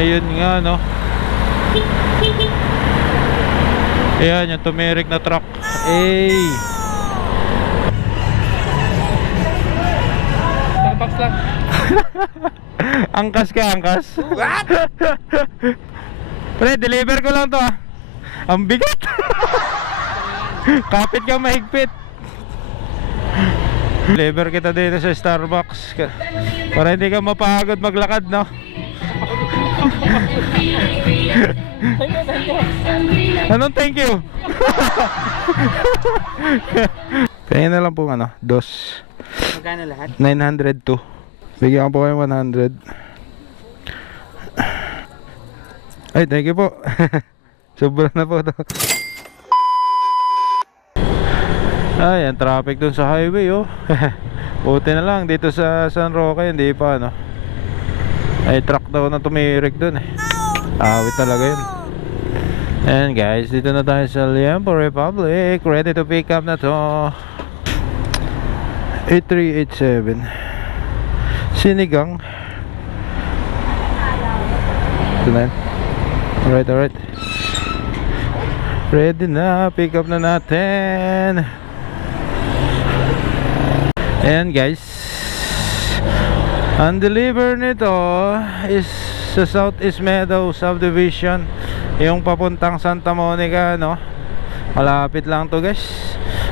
Ayun nga, no. Ayan, yung tumirik na truck. Ay! Starbucks lang. Angkas ka, angkas. What? Pre, deliver ko lang to ah. Ang bigat. Kapit ka mahigpit. Deliver kita dito sa Starbucks para hindi ka mapagod maglakad, no? Thank you. Anong thank you? Tingnan na lang po ano, dos. Magkano lahat? 902. Bigyan ko po kayo 100. Ay, thank you po. Sobra na po to. Ay, ang traffic dun sa highway, oh. Buti na lang dito sa San Roque, hindi pa, no. Ay, truck daw na tumirik dun, eh. Awit talaga yun. And guys, dito na tayo sa Liempo Republic. Ready to pick up na to. 8387 Sinigang. Ito na yun. Alright. Ready na, pick up na natin. Ayan guys, ang deliver nito is sa Southeast Meadow Subdivision, yung papuntang Santa Monica, no? Malapit lang to guys.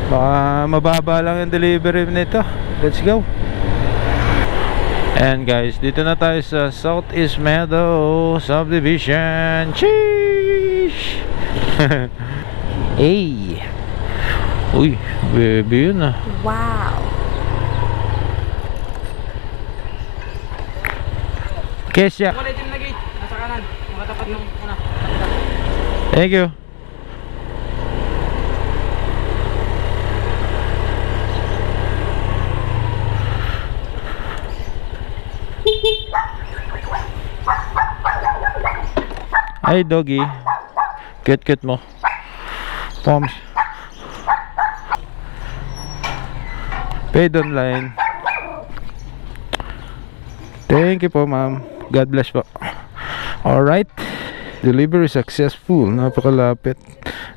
Baka mababa lang yung delivery nito. Let's go. And guys, dito na tayo sa Southeast Meadow Subdivision. Sheesh. Hey. Uy, baby yun ah. Wow. Kesya. Wala din na gate. Nasa kanan. Makatapat ng ano. Thank you. Ay doggy, cute mo. Poms. Paid online. Thank you po ma'am. God bless po. Alright, delivery successful. Napakalapit.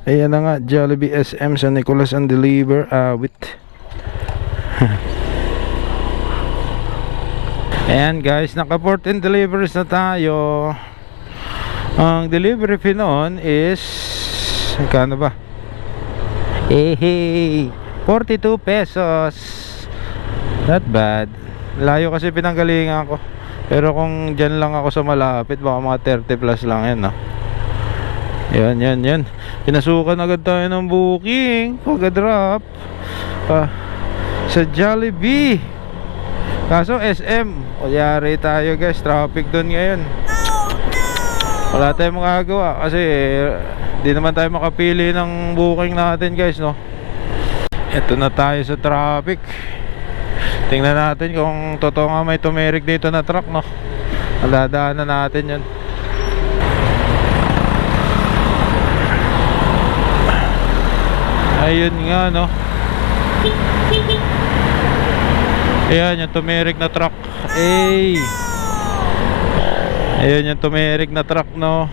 Ayan na nga, Jollibee SM San Nicolas ang deliver. Awit. Ayan guys, naka 14 deliveries na tayo. Ang delivery fee noon is magkano ba? Hey, 42 pesos. Not bad. Layo kasi pinanggalingan ko. Pero kung dyan lang ako sa malapit, baka mga 30 plus lang yan, no? Yan. Pinasukan agad tayo ng booking pagka-drop sa Jollibee. Kaso SM, yari tayo guys. Traffic doon ngayon. Wala tayong magagawa kasi di naman tayo makapili ng booking natin guys, no? Ito na tayo sa traffic. Tingnan natin kung totoo nga may tumirik dito na truck, no? Dadaanan natin yan. Ayun nga, no? Ayan yung tumirik na truck. Ay! Ayun yung tumirik na truck, no?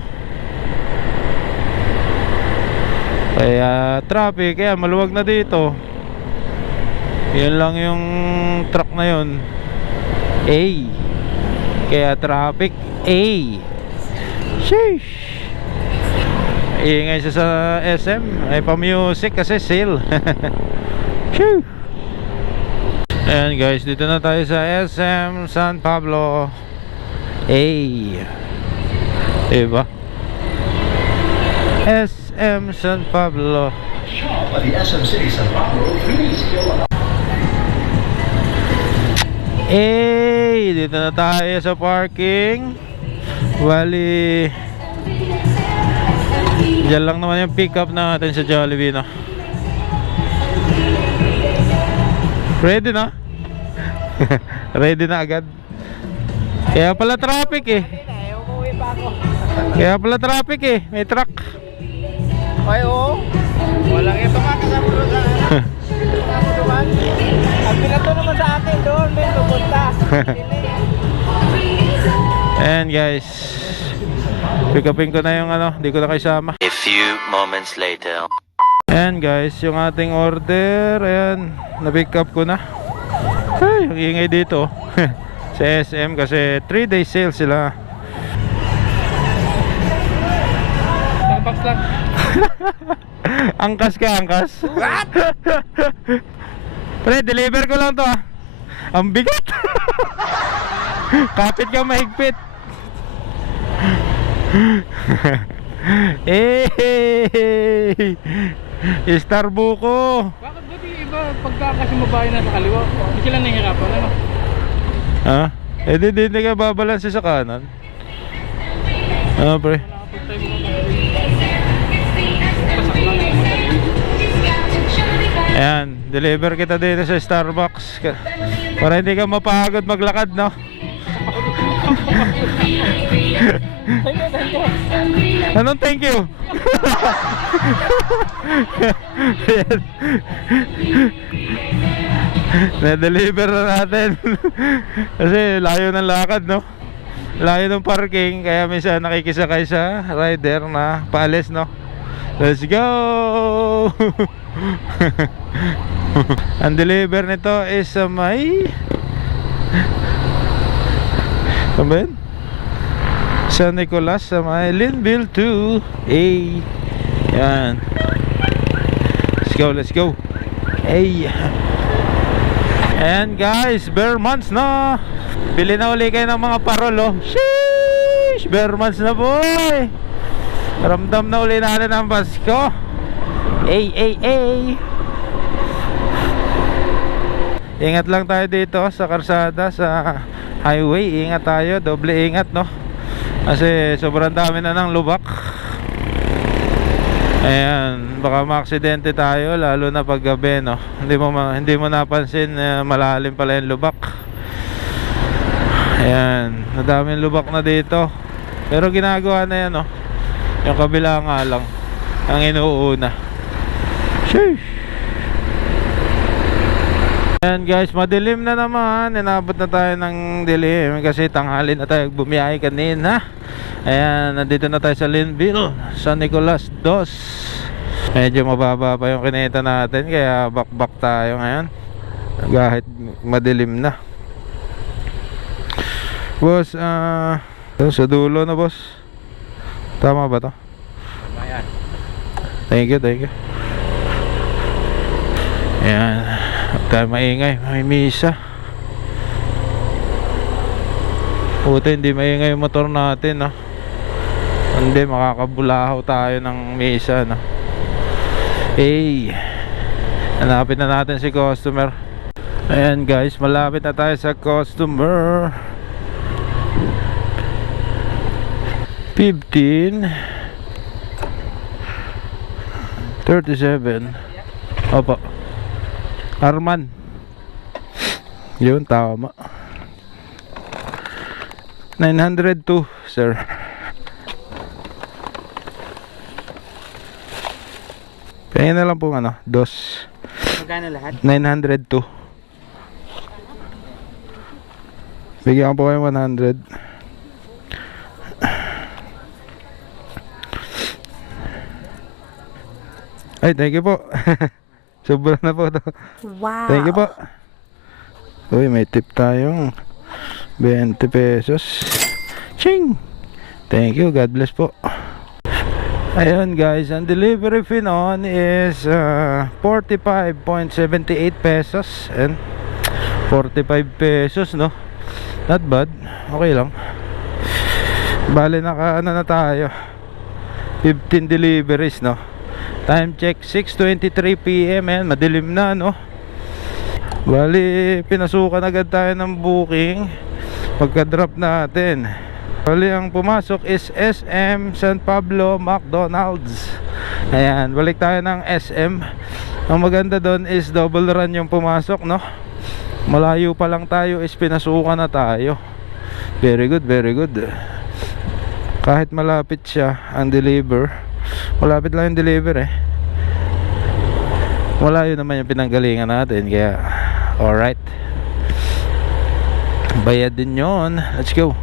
Kaya traffic, kaya maluwag na dito. Yan lang yung truck na yun. A. Kaya traffic A. Sheesh. Ingay siya sa SM. Ay pa music kasi sale. Sheesh. Ayan guys, dito na tayo sa SM San Pablo A. Diba? SM San Pablo. Shop at the SM City San Pablo. Please go. Eh, dito na tayo sa parking. Bali, diyan lang naman yung pick up natin sa Jollibee, no? Ready na? Ready na agad. Kaya pala traffic eh. Umuwi pa ako. Kaya pala traffic eh. May truck. Ay, oo. Walang ito nga kasama doon sa kasama doon. Ang pinato naman sa akin doon, may pupunta. And guys, Pick upin ko na yung ano, hindi ko na kaisama. A few moments later. Ayan guys, yung ating order, ayan, na-pick up ko na. Ay, ang ingay dito. Sa SM kasi 3-day sale sila. Starbucks lang. Angkas ka, angkas. What? Pre, deliver ko lang to ah. Ang bigat. Kapit ka mahigpit. Eh, Starbuko. Bakit ba di iba pagka kasi mabahay na sa kaliwa? Hindi sila nahihirapan, ano? Ha? Eh di ka babalanse sa kanan. Pre. Nakapag-time mo pasak lang yung madali. Ayan, deliver kita dito sa Starbucks para hindi ka mapagod maglakad, no? Anong thank you? Ayan. Na-deliver na natin. Kasi layo ng lakad, no? Layo ng parking, kaya minsan nakikisakay sa rider na paalis, no? Let's go! Ang deliver nito is sa may saan ba yun? San Nicolas sa may Linville 2A. Yan. Let's go. Hey. Ayan guys, bare months na. Bili na uli kayo ng mga parol, oh. Sheesh! Bare months na, boy. Ramdam na uli natin ang Pasko. Ay. Ingat lang tayo dito sa karsada, sa highway. Ingat tayo, doble ingat, no? Kasi sobrang dami na ng lubak. Ayan, baka maaksidente tayo lalo na pag gabi, no? Hindi mo napansin malalim pala yung lubak. Ayan, nadaming lubak na dito. Pero ginagawa na yan, no? Yung kabila nga lang ang inuuna. Sheesh. Ayan guys, madilim na naman. Inabot na tayo ng dilim kasi tanghali na tayo bumiyahe kanina. Ayan, nandito na tayo sa Linville, San Nicolas 2. Medyo mababa pa yung kinita natin, kaya back tayo ngayon kahit madilim na. Boss, sa dulo na, boss. Tama ba to? Ayan. Thank you. Ayan, huwag tayo maingay, may misa. Puti, hindi maingay yung motor natin, no? Hindi, makakabulahaw tayo ng misa, no? Hey, hanapin na natin si customer. Ayan guys, malapit na tayo sa customer. 15 37. Opo, Arman. Yun, tama. 902, sir. Pahingin na lang po ano, dos. Magkano lahat? 902. Bigyan ko po kayo 100. Ay, thank you po. Sobra na po to. Wow. Thank you po. Uy, may tip tayong 20 pesos. Ching! Thank you, God bless po. Ayun guys, ang delivery fee noon is 45.78 pesos. And 45 pesos, no? Not bad. Okay lang. Bale, naka ano na tayo, 15 deliveries, no? Time check 6:23 PM. Ayan, madilim na, no? Bali, pinasukan agad tayo ng booking pagka-drop natin. Bali, ang pumasok is SM San Pablo McDonald's. Ayan, balik tayo ng SM. Ang maganda doon is double run yung pumasok, no? Malayo pa lang tayo is pinasukan na tayo. Very good, very good. Kahit malapit siya ang deliver, malapit lang yung deliver, malayo naman yung pinanggalingan natin, kaya alright, bayad din yon. Let's go.